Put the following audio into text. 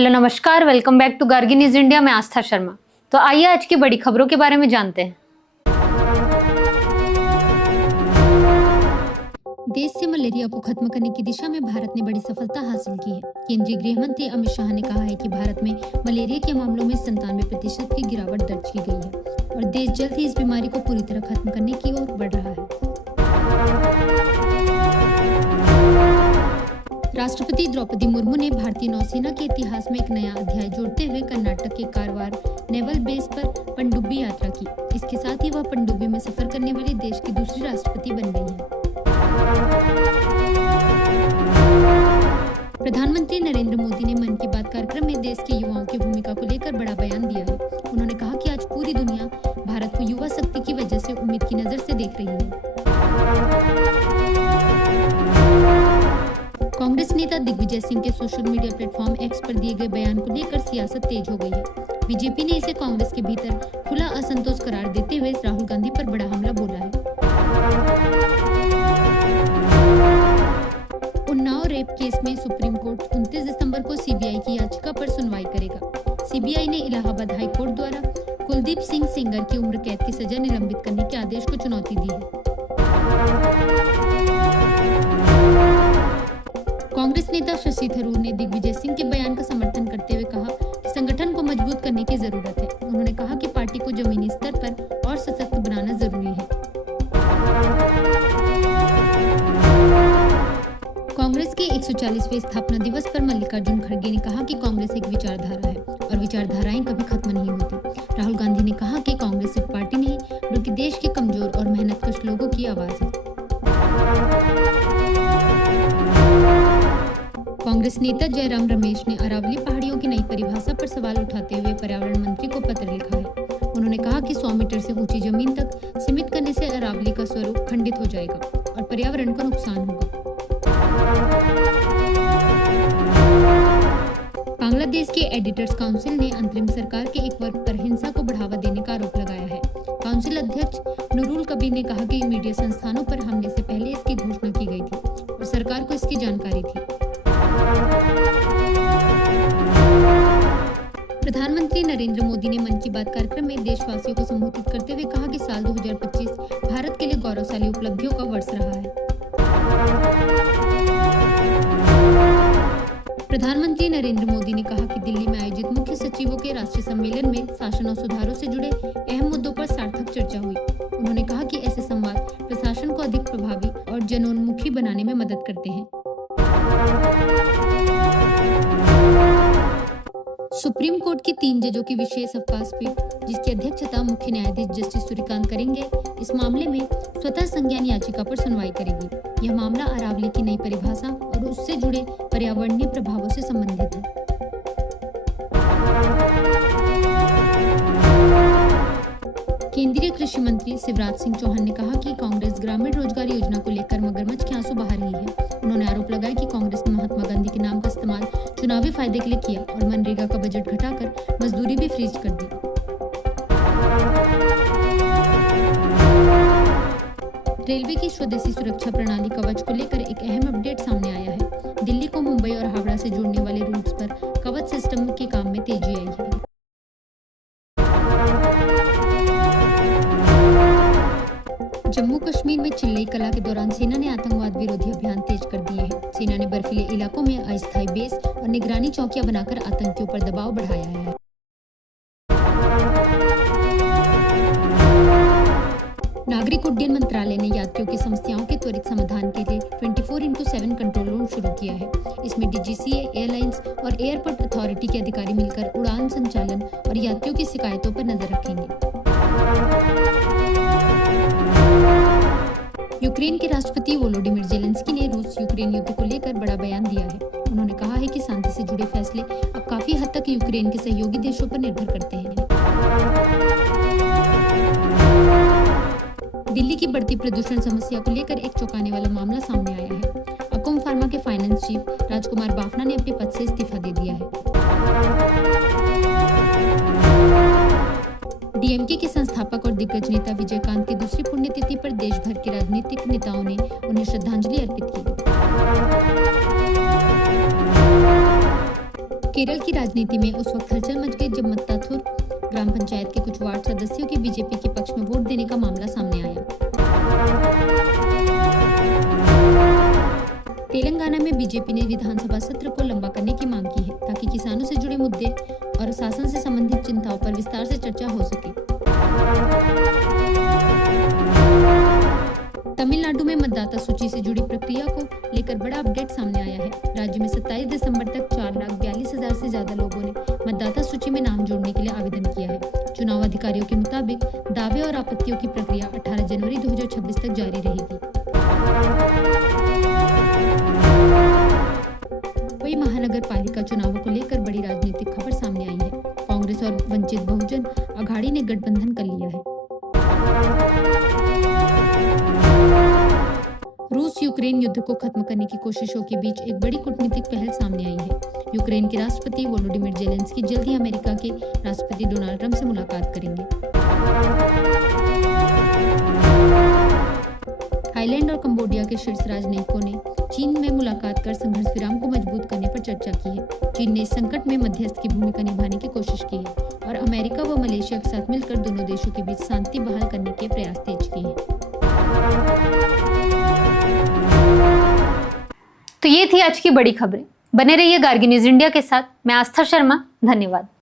Hello नमस्कार, welcome back to Gargi news India. मैं आस्था शर्मा। तो आइए आज की बड़ी खबरों के बारे में जानते हैं। देश से मलेरिया को खत्म करने की दिशा में भारत ने बड़ी सफलता हासिल की है। केंद्रीय गृह मंत्री अमित शाह ने कहा है कि भारत में मलेरिया के मामलों में 97% की गिरावट दर्ज की गई है और देश जल्द ही इस बीमारी को पूरी तरह खत्म करने की ओर बढ़ रहा है। राष्ट्रपति द्रौपदी मुर्मू ने भारतीय नौसेना के इतिहास में एक नया अध्याय जोड़ते हुए कर्नाटक के कारवार नेवल बेस पर पनडुब्बी यात्रा की। इसके साथ ही वह पनडुब्बी में सफर करने वाली देश की दूसरी राष्ट्रपति बन गई हैं। प्रधानमंत्री नरेंद्र मोदी ने मन की बात कार्यक्रम में देश के युवाओं की भूमिका को लेकर बड़ा बयान दिया है। उन्होंने कहा कि आज पूरी दुनिया भारत को युवा शक्ति की वजह से उम्मीद की नजर से देख रही है। कांग्रेस नेता दिग्विजय सिंह के सोशल मीडिया प्लेटफॉर्म एक्स पर दिए गए बयान को लेकर सियासत तेज हो गई है। बीजेपी ने इसे कांग्रेस के भीतर खुला असंतोष करार देते हुए राहुल गांधी पर बड़ा हमला बोला है। उन्नाव रेप केस में सुप्रीम कोर्ट 29 दिसंबर को सीबीआई की याचिका पर सुनवाई करेगा। सीबीआई ने इलाहाबाद हाई कोर्ट द्वारा कुलदीप सिंह सेंगर की उम्र कैद की सजा निलंबित करने के आदेश को चुनौती दी है। कांग्रेस नेता शशि थरूर ने दिग्विजय सिंह के बयान का समर्थन करते हुए कहा कि संगठन को मजबूत करने की जरूरत है। उन्होंने कहा कि पार्टी को जमीनी स्तर पर और सशक्त बनाना जरूरी है। कांग्रेस के 140वें स्थापना दिवस पर मल्लिकार्जुन खड़गे ने कहा कि कांग्रेस एक विचारधारा है और विचारधाराएं कभी खत्म नहीं होती। राहुल गांधी ने कहा कि कांग्रेस सिर्फ पार्टी नहीं बल्कि देश के कमजोर और मेहनतकश लोगों की आवाज है। कांग्रेस नेता जयराम रमेश ने अरावली पहाड़ियों की नई परिभाषा पर सवाल उठाते हुए पर्यावरण मंत्री को पत्र लिखा है। उन्होंने कहा कि 100 मीटर से ऊंची जमीन तक सीमित करने से अरावली का स्वरूप खंडित हो जाएगा और पर्यावरण को नुकसान होगा। बांग्लादेश के एडिटर्स काउंसिल ने अंतरिम सरकार के एक वर्ग पर हिंसा को बढ़ावा देने का आरोप लगाया है। काउंसिल अध्यक्ष नूरुल कबीर ने कहा कि मीडिया संस्थानों पर हमले से पहले इसकी घोषणा की गई थी और सरकार को इसकी जानकारी थी। प्रधानमंत्री नरेंद्र मोदी ने मन की बात कार्यक्रम में देशवासियों को संबोधित करते हुए कहा कि साल 2025 भारत के लिए गौरवशाली उपलब्धियों का वर्ष रहा है। प्रधानमंत्री नरेंद्र मोदी ने कहा कि दिल्ली में आयोजित मुख्य सचिवों के राष्ट्रीय सम्मेलन में शासन और सुधारों से जुड़े अहम मुद्दों पर सार्थक चर्चा हुई। उन्होंने कहा कि ऐसे संवाद प्रशासन को अधिक प्रभावी और जनोन्मुखी बनाने में मदद करते हैं। सुप्रीम कोर्ट की 3 जजों की विशेष अवकाश पीठ, जिसकी अध्यक्षता मुख्य न्यायाधीश जस्टिस सूर्यकांत करेंगे, इस मामले में स्वतः संज्ञान याचिका पर सुनवाई करेगी। यह मामला अरावली की नई परिभाषा और उससे जुड़े पर्यावरणीय प्रभावों से संबंधित है। केंद्रीय कृषि मंत्री शिवराज सिंह चौहान ने कहा कि कांग्रेस ग्रामीण रोजगार योजना को लेकर मगरमच्छ के आंसू बहा रही है। उन्होंने आरोप लगाया कि कांग्रेस ने महात्मा गांधी के नाम का इस्तेमाल चुनावी फायदे के लिए किया और मनरेगा का बजट घटाकर मजदूरी भी फ्रीज कर दी। रेलवे की स्वदेशी सुरक्षा प्रणाली कवच को लेकर एक अहम अपडेट सामने आया है। दिल्ली को मुंबई और हावड़ा से जोड़ने वाले रूट्स पर कवच सिस्टम के काम में तेजी आई है। जम्मू कश्मीर में चिल्लई कला के दौरान सेना ने आतंकवाद विरोधी अभियान तेज कर दिए हैं। सेना ने बर्फीले इलाकों में अस्थायी बेस और निगरानी चौकियां बनाकर आतंकियों पर दबाव बढ़ाया है। नागरिक उड्डयन मंत्रालय ने यात्रियों की समस्याओं के त्वरित समाधान के लिए 24/7 कंट्रोल रूम शुरू किया है। इसमें डीजीसीए, एयरलाइंस और एयरपोर्ट अथॉरिटी के अधिकारी मिलकर उड़ान संचालन और यात्रियों की शिकायतों पर नजर रखेंगे। यूक्रेन के राष्ट्रपति वोलोडिमिर जेलेंस्की ने रूस यूक्रेन युद्ध को लेकर बड़ा बयान दिया है। उन्होंने कहा है कि शांति से जुड़े फैसले अब काफी हद तक यूक्रेन के सहयोगी देशों पर निर्भर करते हैं। दिल्ली की बढ़ती प्रदूषण समस्या को लेकर एक चौंकाने वाला मामला सामने आया है। अकुम फार्मा के फाइनेंस चीफ राजकुमार बाफना ने अपने पद से इस्तीफा दे दिया है। डीएमके के संस्थापक और दिग्गज नेता विजयकांत की दूसरी पुण्यतिथि पर देश भर के राजनीतिक नेताओं ने उन्हें श्रद्धांजलि अर्पित की। केरल की राजनीति में उस वक्त हलचल मच गई जब मत्ताथुर ग्राम पंचायत के कुछ वार्ड सदस्यों के बीजेपी के पक्ष में वोट देने का मामला सामने आया। तेलंगाना में बीजेपी ने विधानसभा सत्र को लंबा करने की मांग की है ताकि किसानों से जुड़े मुद्दे और शासन से संबंधित चिंताओं पर विस्तार से चर्चा हो सके। तमिलनाडु में मतदाता सूची से जुड़ी प्रक्रिया को लेकर बड़ा अपडेट सामने आया है। राज्य में 27 दिसंबर तक 4,42,000 से ज्यादा लोगों ने मतदाता सूची में नाम जोड़ने के लिए आवेदन किया है। चुनाव अधिकारियों के मुताबिक दावे और आपत्तियों की प्रक्रिया 18 जनवरी 2026 तक जारी रहेगी। वही महानगर पालिका चुनावों को लेकर बड़ी राजनीतिक खबर सामने आई है। कांग्रेस और वंचित बहुजन अघाड़ी ने गठबंधन कर लिया है। रूस यूक्रेन युद्ध को खत्म करने की कोशिशों के बीच एक बड़ी कूटनीतिक पहल सामने आई है। यूक्रेन के राष्ट्रपति वोलोडिमिर जेलेंस्की जल्द ही अमेरिका के राष्ट्रपति डोनाल्ड ट्रंप से मुलाकात करेंगे। थाईलैंड और कंबोडिया के शीर्ष राजनयिकों ने चीन में मुलाकात कर संघर्ष विराम को मजबूत करने पर चर्चा की है। चीन ने इस संकट में मध्यस्थ की भूमिका निभाने की कोशिश की है और अमेरिका व मलेशिया के साथ मिलकर दोनों देशों के बीच शांति बहाल करने के प्रयास तेज किए हैं। तो ये थी आज की बड़ी खबरें। बने रहिए गार्गी न्यूज इंडिया के साथ। मैं आस्था शर्मा, धन्यवाद।